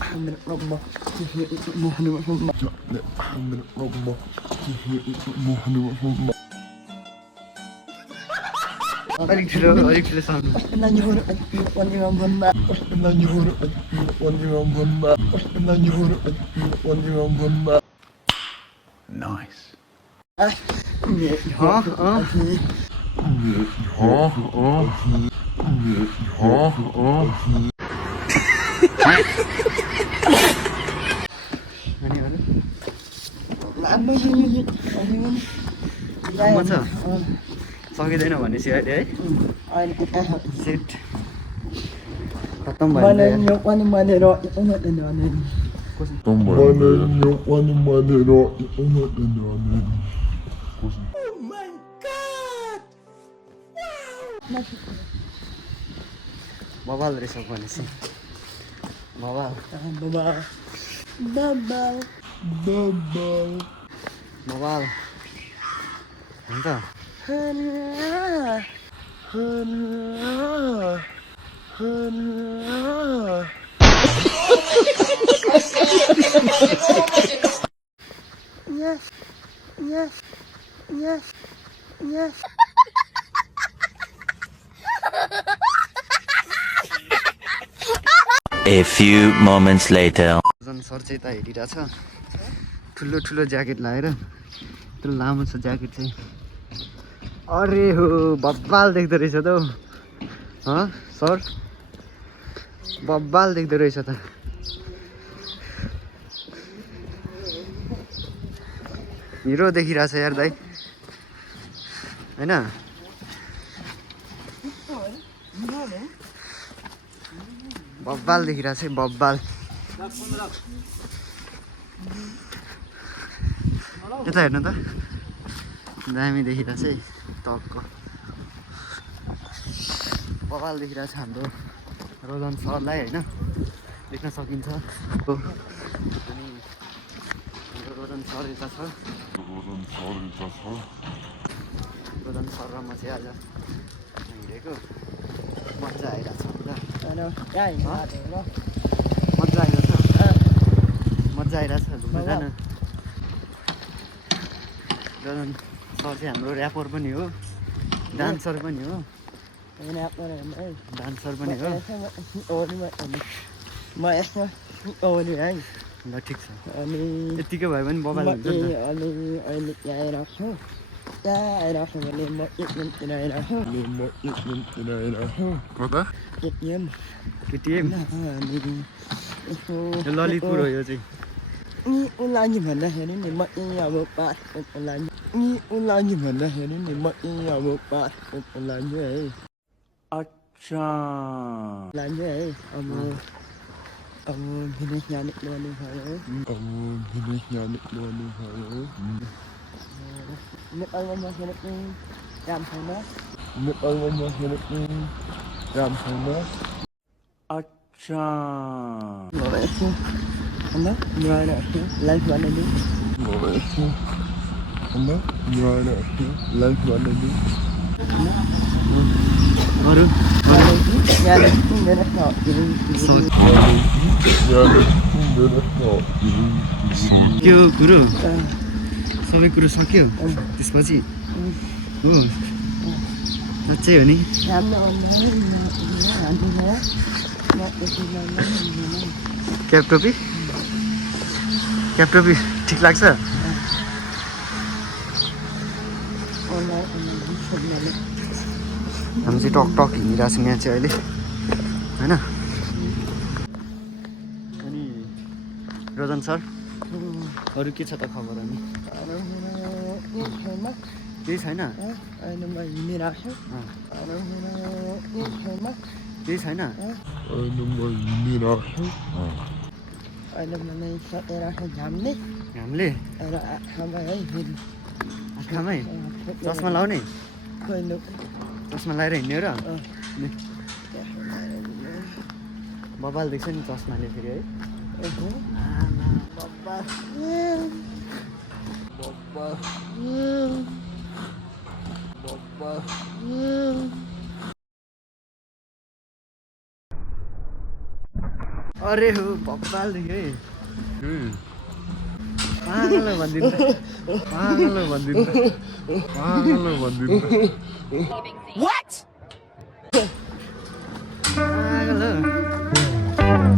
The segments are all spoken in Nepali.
حمل ربه محن محمد حمل ربه محن محمد अलिक ठुलो साउन्ड नन्युर वन्दिमा भन्दा नन्युर वन्दिमा भन्दा नन्युर वन्दिमा भन्दा नाइस सकिँदैन भनेपछि अहिले है सेट खत्तम भयो बबाल रहेछ भनेपछि बबाल हुन्छ Yes. A few moments later. जन सर चाहिँ त हेरिरहेछ ठुलो ठुलो ज्याकेट लगाएर यत्रो लामो छ ज्याकेट चाहिँ अरे हो बब्बाल देख्दो रहेछ त हौ सर बब्बाल देख्दो रहेछ त हिरो देखिरहेछ यार दाइ हैन बब्बाल देखिरहेछ है बब्बाल यता हेर्नु त दामी देखिरहेछ है टक्क बब्बाल देखिरहेछ हाम्रो रोजन सरलाई होइन देख्न सकिन्छ अनि हाम्रो रोजन सर यता छ रोजन सर र म चाहिँ आज हिँडेको मजा आइरहेछ मजा आइरहेछ घुम्न जान रोजन सर चाहिँ हाम्रो ऱ्यापर पनि हो डान्सर पनि हो डान्सर पनि हो म यसमा आउने है ल ठिक छ अनि यतिकै भयो भने बबाल हुन्छ नि त अनि अहिले त्यहाँ आइरहेको त्यहाँ आइरहेको भने म एटिएमतिर आइरहेको कता एटिएम केटिएम अनि यसो यो ललितपुर हो यो चाहिँ नि उलागी भन्दाखेरि नि म अब पासपोर्टको लागि नि उलागी भन्दाखेरि नि म अब पासपोर्टको लागि है अच्छा लागि है अब विदेश जाने भयो नेपालमा बसेर चाहिँ काम छैन अच्छा लाइफ बनाइदिउँ अरू त्यो कुरो सबै कुरो सक्यो त्यसपछि हो साँच्चै हो नि क्याप टोपी ठिक लाग्छ हामी चाहिँ टक टक हिँडिरहेको छौँ यहाँ चाहिँ अहिले होइन अनि रोजन सर अरू के छ त खबर अनि केही छैन केही छैन घामले आँखामै चस्मा लाउने चस्मा लगाएर हिँड्ने र बबाल देख्छ नि चस्माले फेरि है अरे हो बब्बाल देख्यो है पागल भनिदिनु पागल भनिदिनु पागल भनिदिनु What? पागल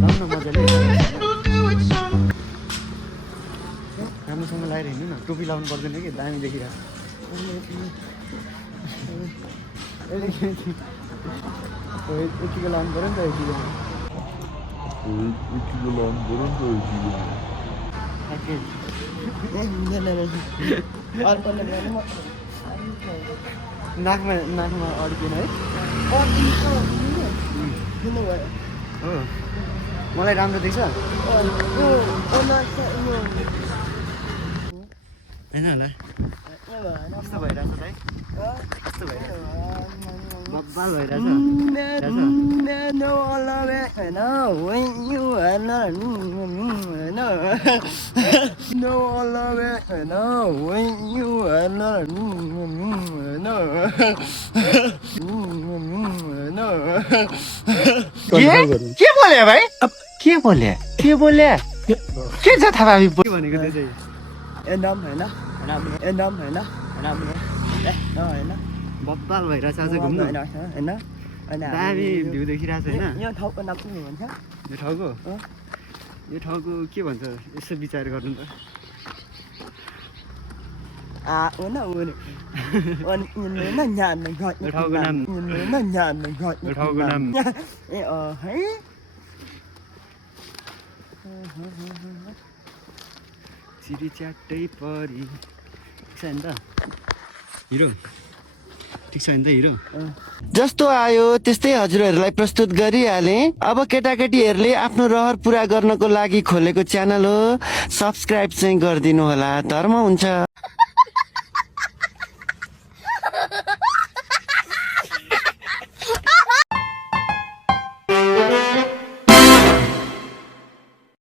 लाउन मजाले राम्रोसँग लगाएर हिँड्नु न टोपी लाउनु पर्दैन कि दामी देखिरहेको यतिको लाउनु पऱ्यो नि त यतिको नाकमा अड्किन है हो मलाई राम्रो देख्छ होइन होला कस्तो भइरहेछ भाइ कस्तो भइरहेछ बब्बाल भइरहेछ के बोले भाइ के बोले के बोले के छ थाहा भनेको त्यो चाहिँ एकदम होइन एकदम होइन राम्रो होइन बब्बाल भइरहेछ आज घुम्नु होइन दामी भ्यू देखिरहेछ होइन यो ठाउँको नाम के भन्छ यो ठाउँको के भन्छ यसो विचार गर्नु त होइन ठाउँको नाम ए है चिरी च्याट्टै परी ठिक छ नि त हिरो ठिक छ नि त हिरो जस्तो आयो त्यस्तै हजुरहरूलाई प्रस्तुत गरिहाले। अब केटाकेटीहरूले आफ्नो रहर पुरा गर्नको लागि खोलेको च्यानल हो, सब्सक्राइब चाहिँ गरिदिनु होला, धर्म हुन्छ।